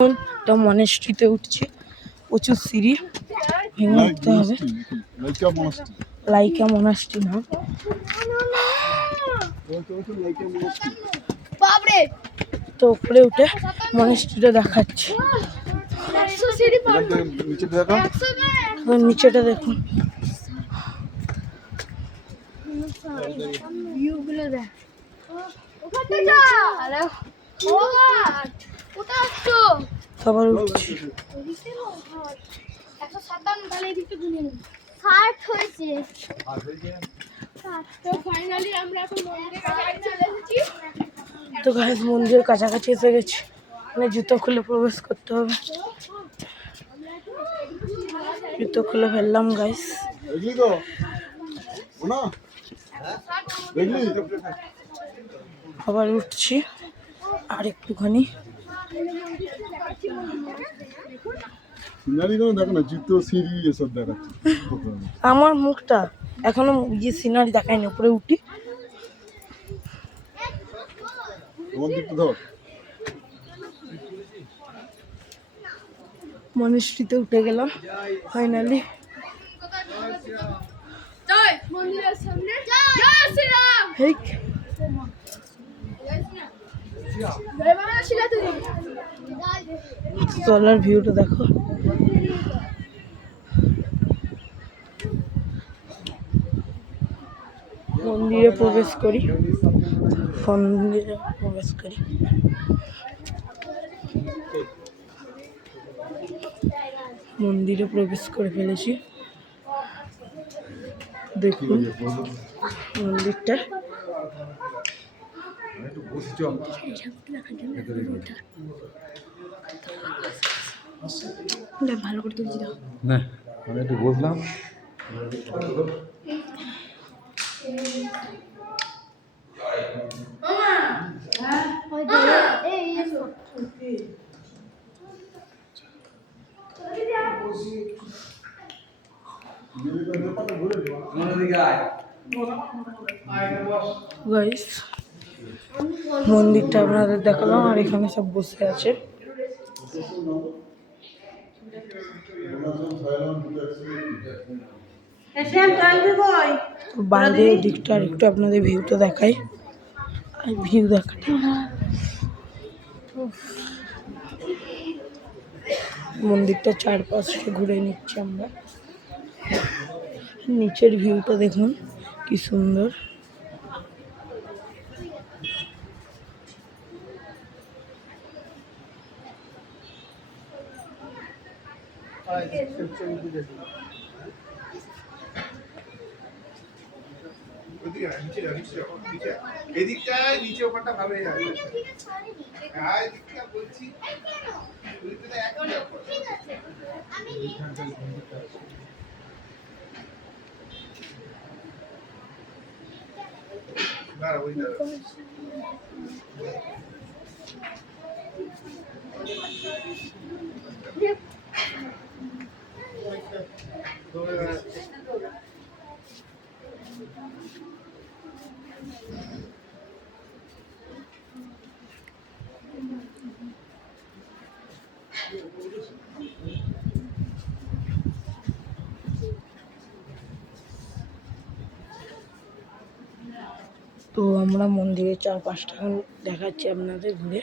একটা মনেস্ট্রিতে উঠছি, প্রচুর সিঁড়ি ভেঙে উঠতে হবে। লাইকা মনাস্ট্রি না, তো উপরে উঠে মনেস্ট্রিটা দেখাচ্ছি। নিচেটা দেখুন, সবার উঠছি। তো গাইস মন্দিরের কাছাকাছি এসে গেছি, মানে জুতো খুলে প্রবেশ করতে হবে। জুতো খুলে ফেললাম গাইস। আবার উঠছি আর একটুখানি। আমার মুখটা এখনো সিনারি দেখায়নি, উপরে উঠি। মনেস্ট্রিতে উঠে গেলাম ফাইনালি। তলার ভিউটা দেখো, মন্দিরে প্রবেশ করি, মন্দিরে প্রবেশ করি। মন্দিরে প্রবেশ করে ফেলেছি, দেখুন মন্দিরটা। ভালো করে তুলছি না, আমি একটু বসলাম। গাইস মন্দিরটা আপনাদের দেখালাম, আর এখানে সব বসে আছে। বাইরের দিকটা আর একটু আপনাদের ভিউটা দেখাই। আর ভিউ দেখাটা মন্দিরটা চারপাশে ঘুরে নিচ্ছি আমরা। নিচের ভিউটা দেখুন কি সুন্দর। নিচে ওখানটা ভালো বলছি তো আমরা মন্দিরের চারপাশটা দেখাচ্ছি আপনাদের ঘুরে।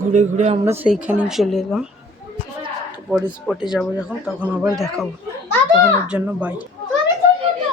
ঘুরে ঘুরে আমরা সেইখানেই চলে এলাম। তো পরের স্পটে যাবো যখন, তখন আবার দেখাবো, তখন ওর জন্য বাই।